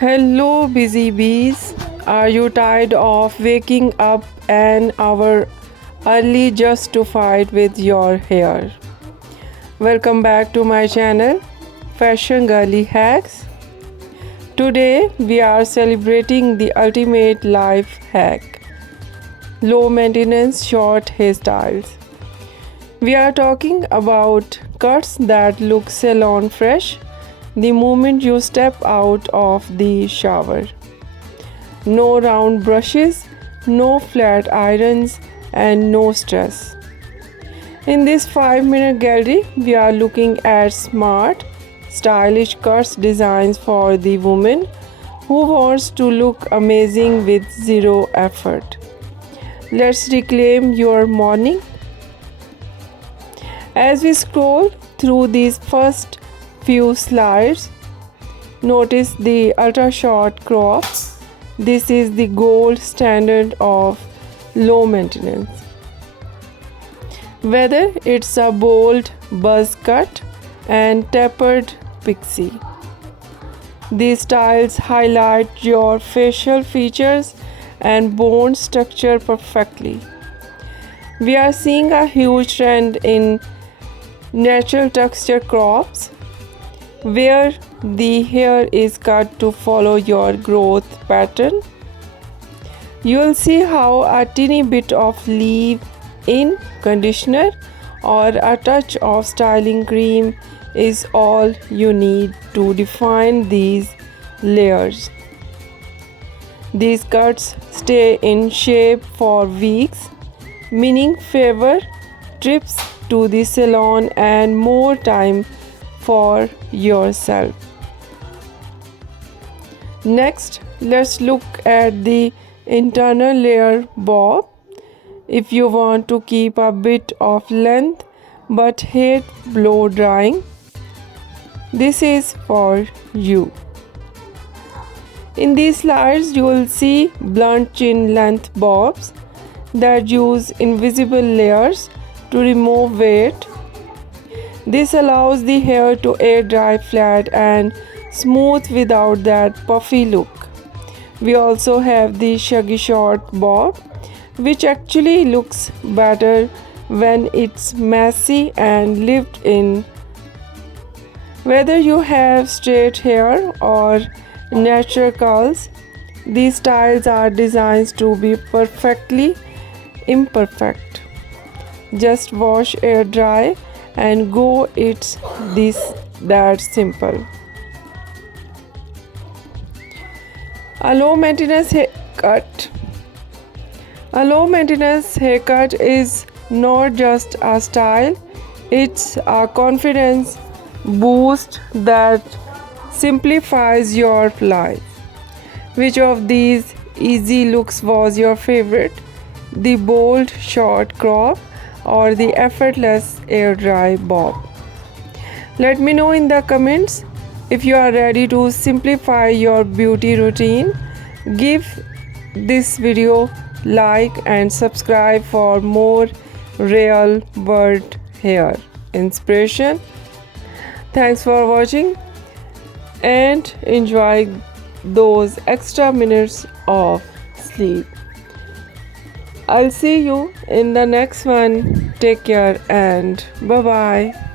Hello, busy bees. Are you tired of waking up an hour early just to fight with your hair? Welcome back to my channel, Fashion Girly Hacks. Today, we are celebrating the ultimate life hack, low maintenance short hairstyles. We are talking about cuts that look salon fresh the moment you step out of the shower. No round brushes, no flat irons, and no stress. In this 5-minute gallery, we are looking at smart, stylish cuts designs for the woman who wants to look amazing with zero effort. Let's reclaim your morning. As we scroll through these first few slides, notice the ultra short crop. This is the gold standard of low maintenance. Whether it's a bold buzz cut and tapered pixie, these styles highlight your facial features and bone structure perfectly. We are seeing a huge trend in natural texture crops, where the hair is cut to follow your growth pattern. You'll see how a teeny bit of leave-in conditioner or a touch of styling cream is all you need to define these layers. These cuts stay in shape for weeks, meaning fewer trips to the salon and more time for yourself. Next, let's look at the internal layer bob. If you want to keep a bit of length but hate blow drying, this is for you. In these slides, you will see blunt chin length bobs that use invisible layers to remove weight. This allows the hair to air dry flat and smooth without that puffy look. We also have the shaggy short bob, which actually looks better when it's messy and lived in. Whether you have straight hair or natural curls, these styles are designed to be perfectly imperfect. Just wash, air dry, and go. It's that simple. A low maintenance haircut. A low maintenance haircut is not just a style, it's a confidence boost that simplifies your life. Which of these easy looks was your favorite? The bold short crop or the effortless air dry bob? Let me know in the comments. If you are ready to simplify your beauty routine, give this video like and subscribe for more real world hair inspiration. Thanks for watching and enjoy those extra minutes of sleep. I'll see you in the next one. Take care and bye bye.